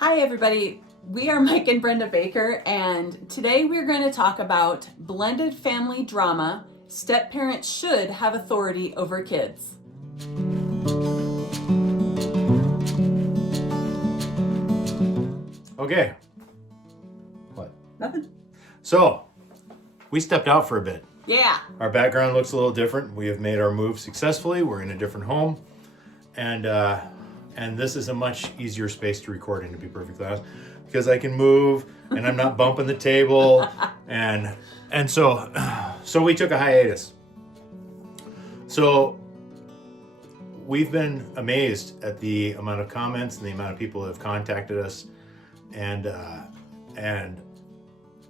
Hi everybody, we are Mike and Brenda Baker, and today we're going to talk about blended family drama. Step parents should have authority over kids. Okay. What? Nothing. So, we stepped out for a bit. Yeah. Our background looks a little different. We have made our move successfully. We're in a different home. And this is a much easier space to record in, to be perfectly honest, because I can move and I'm not bumping the table. And so we took a hiatus. So we've been amazed at the amount of comments and the amount of people that have contacted us and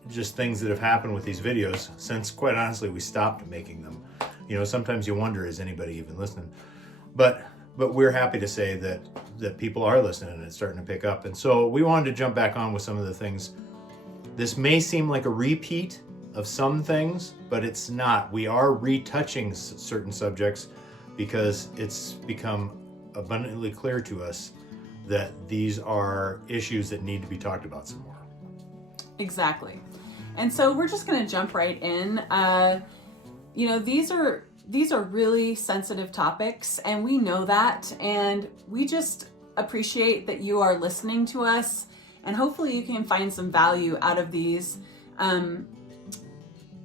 just things that have happened with these videos since, quite honestly, we stopped making them. You know, sometimes you wonder, is anybody even listening? But we're happy to say that people are listening and it's starting to pick up. And so we wanted to jump back on with some of the things. This may seem like a repeat of some things, but it's not. We are retouching certain subjects because it's become abundantly clear to us that these are issues that need to be talked about some more. Exactly. And so we're just going to jump right in. These are really sensitive topics, and we know that, and we just appreciate that you are listening to us, and hopefully you can find some value out of these. And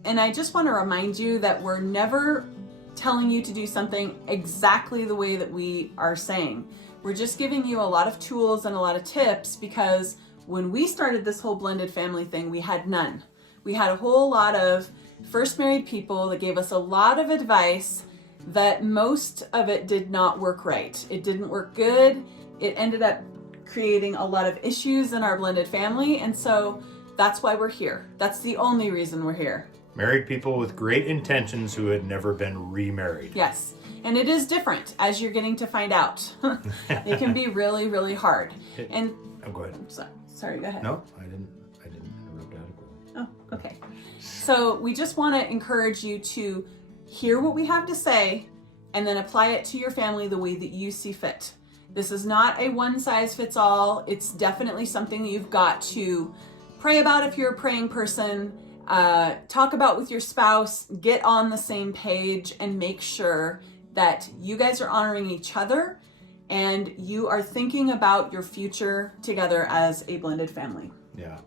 I just want to remind you that we're never telling you to do something exactly the way that we are saying. We're just giving you a lot of tools and a lot of tips, because when we started this whole blended family thing, we had none. We had a whole lot of first married people that gave us a lot of advice that most of it did not work right. It didn't work good. It ended up creating a lot of issues in our blended family. And so that's why we're here. That's the only reason we're here. Married people with great intentions who had never been remarried. Yes. And it is different, as you're getting to find out. It can be really, really hard. Go ahead. Sorry, go ahead. No, I didn't interrupt adequately. Oh, okay. So we just want to encourage you to hear what we have to say and then apply it to your family the way that you see fit. This is not a one size fits all. It's definitely something that you've got to pray about if you're a praying person, talk about with your spouse, get on the same page, and make sure that you guys are honoring each other and you are thinking about your future together as a blended family. Yeah.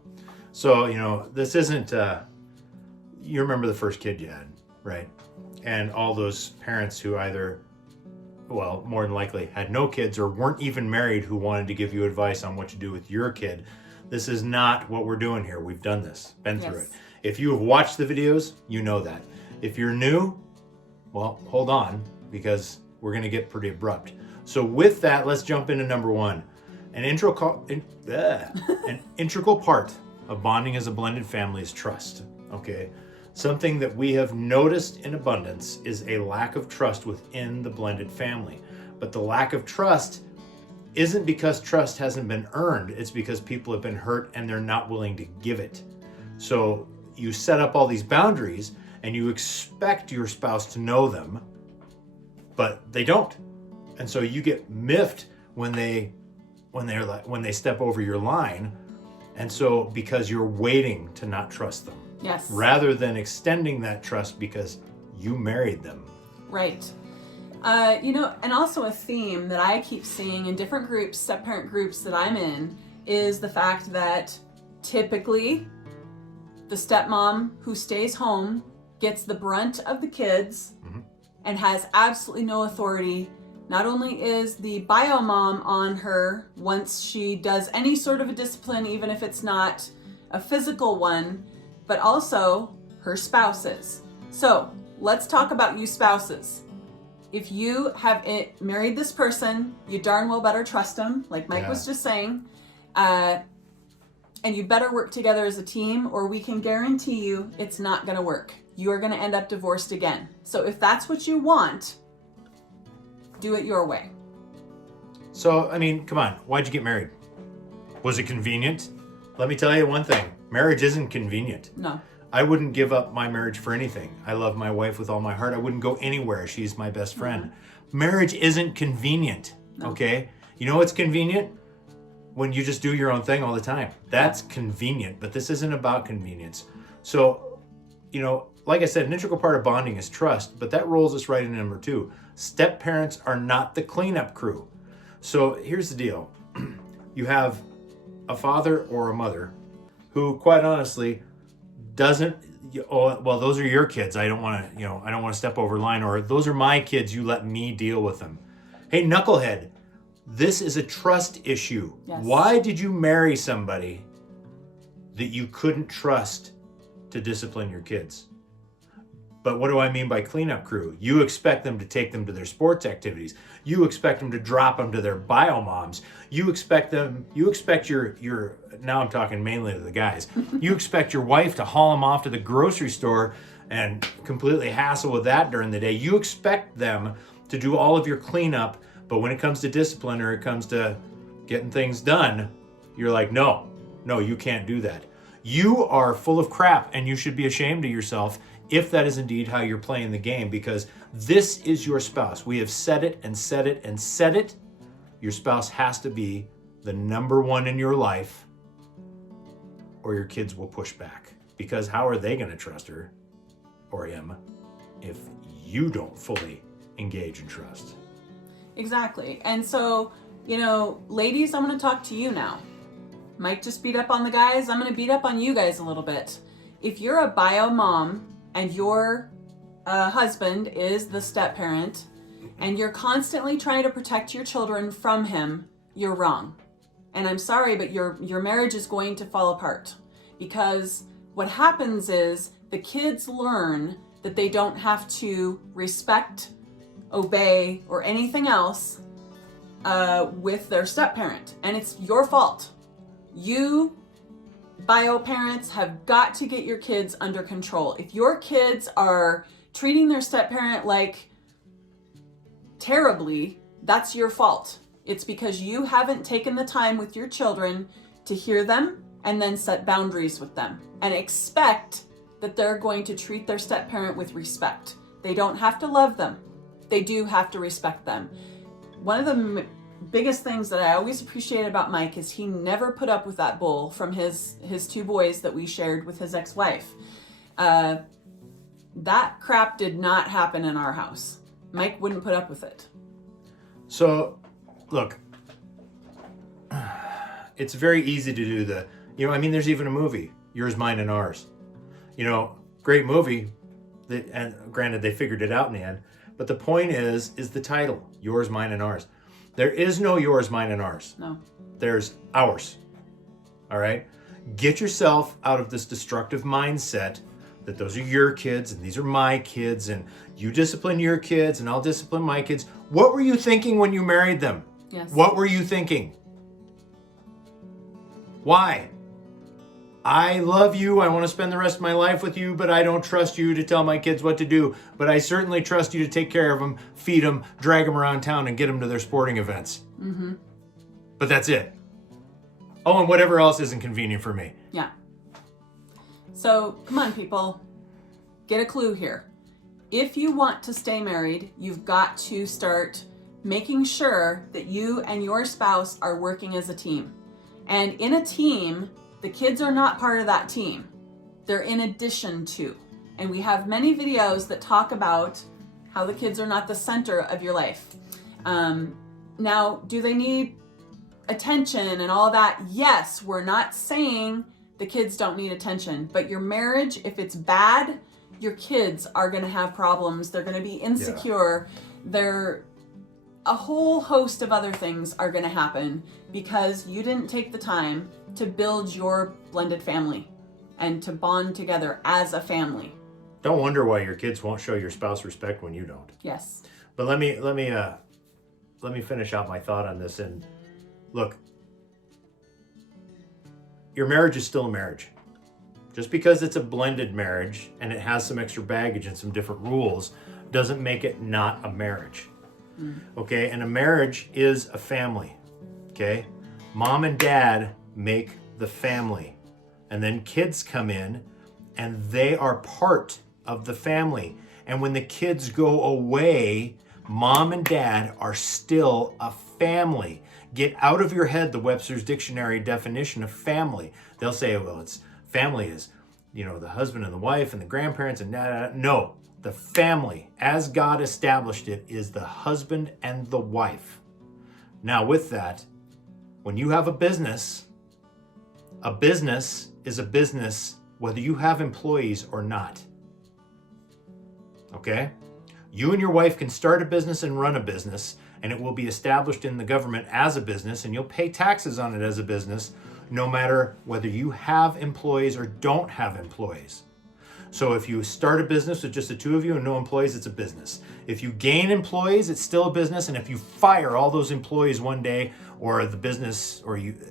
So, this isn't, you remember the first kid you had, right? And all those parents who either, well, more than likely had no kids or weren't even married, who wanted to give you advice on what to do with your kid. This is not what we're doing here. We've done this, been through it. If you have watched the videos, you know that. If you're new, well, hold on, because we're going to get pretty abrupt. So with that, let's jump into number one. An integral part of bonding as a blended family is trust, okay? Something that we have noticed in abundance is a lack of trust within the blended family. But the lack of trust isn't because trust hasn't been earned. It's because people have been hurt and they're not willing to give it. So you set up all these boundaries and you expect your spouse to know them, but they don't. And so you get miffed when they step over your line. And so because you're waiting to not trust them. Yes. Rather than extending that trust because you married them. Right. And also a theme that I keep seeing in different groups, step-parent groups that I'm in, is the fact that typically the stepmom who stays home gets the brunt of the kids and has absolutely no authority. Not only is the bio mom on her once she does any sort of a discipline, even if it's not a physical one, but also her spouses. So let's talk about you spouses. If you have married this person, you darn well better trust them, like Mike was just saying, and you better work together as a team, or we can guarantee you it's not going to work. You are going to end up divorced again. So if that's what you want, do it your way. So, come on. Why'd you get married? Was it convenient? Let me tell you one thing. Marriage isn't convenient. No. I wouldn't give up my marriage for anything. I love my wife with all my heart. I wouldn't go anywhere. She's my best friend. Marriage isn't convenient, okay? You know what's convenient? when you just do your own thing all the time. That's convenient, but this isn't about convenience. So, you know, like I said, an integral part of bonding is trust, but that rolls us right into number 2. Step parents are not the cleanup crew. So here's the deal. You have a father or a mother who, quite honestly, doesn't, oh, well, those are your kids. I don't want to, I don't want to step over the line, or those are my kids. You let me deal with them. Hey, knucklehead, this is a trust issue. Yes. Why did you marry somebody that you couldn't trust to discipline your kids? But what do I mean by cleanup crew? You expect them to take them to their sports activities. You expect them to drop them to their bio moms. You expect your, now I'm talking mainly to the guys. You expect your wife to haul them off to the grocery store and completely hassle with that during the day. You expect them to do all of your cleanup, but when it comes to discipline or it comes to getting things done, you're like, no, you can't do that. You are full of crap, and you should be ashamed of yourself if that is indeed how you're playing the game, because this is your spouse. We have said it and said it and said it. Your spouse has to be the number one in your life, or your kids will push back. Because how are they going to trust her or him if you don't fully engage and trust? Exactly. And so, ladies, I'm going to talk to you now. Mike just beat up on the guys. I'm going to beat up on you guys a little bit. If you're a bio mom and your husband is the step parent and you're constantly trying to protect your children from him, you're wrong. And I'm sorry, but your marriage is going to fall apart, because what happens is the kids learn that they don't have to respect, obey, or anything else with their step parent, and it's your fault. You bio parents have got to get your kids under control. If your kids are treating their step parent like terribly, that's your fault. It's because you haven't taken the time with your children to hear them and then set boundaries with them and expect that they're going to treat their step parent with respect. They don't have to love them. They do have to respect them. One of the biggest things that I always appreciate about Mike is he never put up with that bull from his 2 boys that we shared with his ex-wife. That crap did not happen in our house. Mike wouldn't put up with it. So, look, it's very easy to do there's even a movie, Yours, Mine, and Ours. Great movie, and granted they figured it out in the end, but the point is the title, Yours, Mine, and Ours. There is no yours, mine, and ours. No. There's ours. All right? Get yourself out of this destructive mindset that those are your kids and these are my kids and you discipline your kids and I'll discipline my kids. What were you thinking when you married them? Yes. What were you thinking? Why? I love you. I want to spend the rest of my life with you, but I don't trust you to tell my kids what to do. But I certainly trust you to take care of them, feed them, drag them around town, and get them to their sporting events. Mm-hmm. But that's it. Oh, and whatever else isn't convenient for me. Yeah. So, come on, people. Get a clue here. If you want to stay married, you've got to start making sure that you and your spouse are working as a team. And in a team, the kids are not part of that team. They're in addition to. And we have many videos that talk about how the kids are not the center of your life. Now, do they need attention and all that? Yes, we're not saying the kids don't need attention, but your marriage, if it's bad, your kids are going to have problems. They're going to be insecure. Yeah. A whole host of other things are going to happen because you didn't take the time to build your blended family and to bond together as a family. Don't wonder why your kids won't show your spouse respect when you don't. Yes. But let me finish out my thought on this. And look, your marriage is still a marriage. Just because it's a blended marriage and it has some extra baggage and some different rules doesn't make it not a marriage. Okay, and a marriage is a family. Okay, mom and dad make the family, and then kids come in and they are part of the family. And when the kids go away, mom and dad are still a family. Get out of your head the Webster's Dictionary definition of family. They'll say, well, it's family is, the husband and the wife and the grandparents and No, the family, as God established it, is the husband and the wife. Now, with that, when you have a business is a business whether you have employees or not. Okay? You and your wife can start a business and run a business, and it will be established in the government as a business, and you'll pay taxes on it as a business, no matter whether you have employees or don't have employees. So if you start a business with just the two of you and no employees, it's a business. If you gain employees, it's still a business. And if you fire all those employees one day, or the business,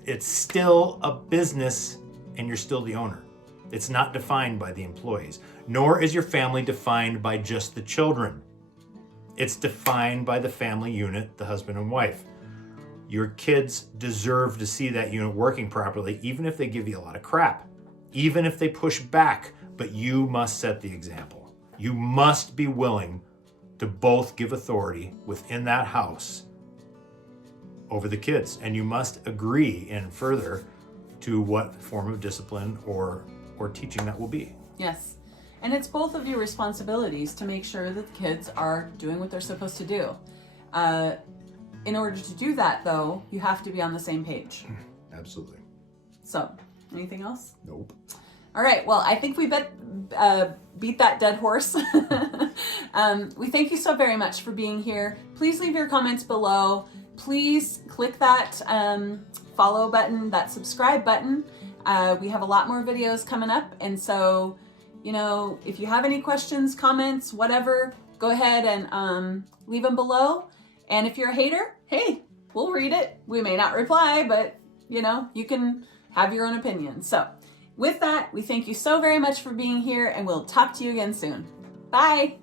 it's still a business, and you're still the owner. It's not defined by the employees, nor is your family defined by just the children. It's defined by the family unit, the husband and wife. Your kids deserve to see that unit working properly, even if they give you a lot of crap, even if they push back. But you must set the example. You must be willing to both give authority within that house over the kids. And you must agree in further to what form of discipline or teaching that will be. Yes. And it's both of your responsibilities to make sure that the kids are doing what they're supposed to do. In order to do that, though, you have to be on the same page. Absolutely. So, anything else? Nope. All right. Well, I think we beat that dead horse. We thank you so very much for being here. Please leave your comments below. Please click that follow button, that subscribe button. We have a lot more videos coming up. And so, if you have any questions, comments, whatever, go ahead and leave them below. And if you're a hater, hey, we'll read it. We may not reply, but you can have your own opinion. So with that, we thank you so very much for being here, and we'll talk to you again soon. Bye.